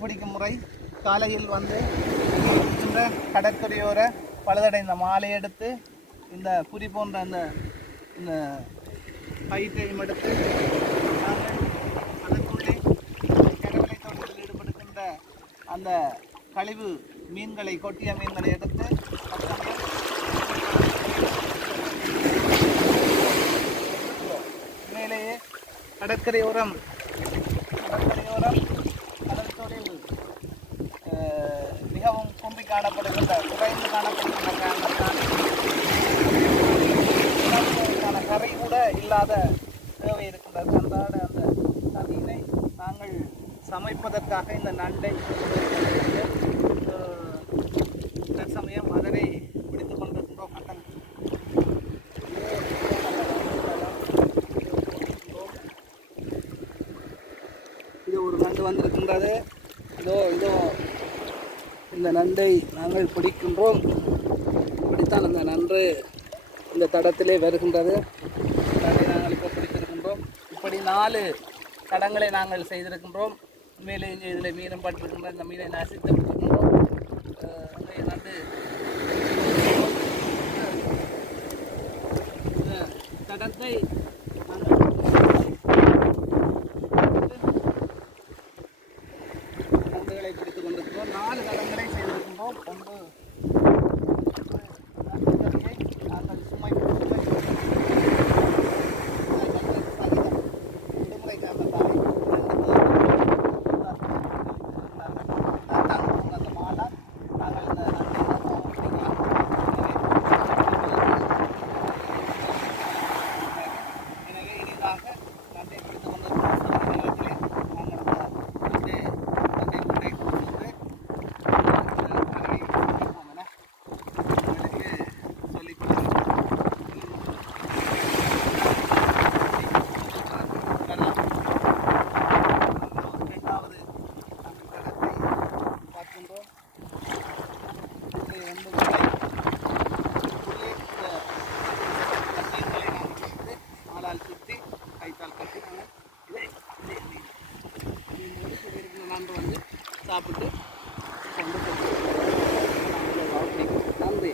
அஹ், பிடிக்கும் முறை காலையில் வந்து இந்த கடற்கரையோர பழுதடைந்த மாலை எடுத்து இந்த புரி போன்ற அந்த இந்த பயிற்றையும் எடுத்து நாங்கள் அதற்குள்ளே கடற்கரை ஈடுபடுகின்ற அந்த கழிவு மீன்களை கொட்டிய மீன்களை எடுத்து தற்சமயம் மேலேயே கடற்கரையோரம் காணப்படுகின்ற குறைந்து காணப்படுகின்ற காரணத்தால் உணவுக்கான கரை கூட இல்லாத தேவை இருக்கின்றது. அன்றாட அந்த தண்ணீரை நாங்கள் சமைப்பதற்காக இந்த நண்டை தற்சமயம் அதனை பிடித்து கொண்டிருக்கின்றோம். கடல் இது ஒரு நண்டு வந்திருக்கின்றது. இதோ இதோ. இந்த நண்டை நாங்கள் பிடிக்கின்றோம். இப்படித்தான் அந்த நன்று இந்த தடத்திலே வருகின்றது. நண்டை நாங்கள் இப்போ பிடித்திருக்கின்றோம். இப்படி நாலு தடங்களை நாங்கள் செய்திருக்கின்றோம். மேலே இதில் மீனும் பட்டிருக்கின்ற இந்த மீனை நசித்து விட்டிருக்கின்றோம் நண்டு இந்த தடத்தை நாங்கள் நண்டுகளை பிடித்துக் கொண்டிருக்கிறோம் நாலு தடங்களை செய்திருக்கின்றோம் ஒன்று சாப்பிட்டு கொண்டு நன்றி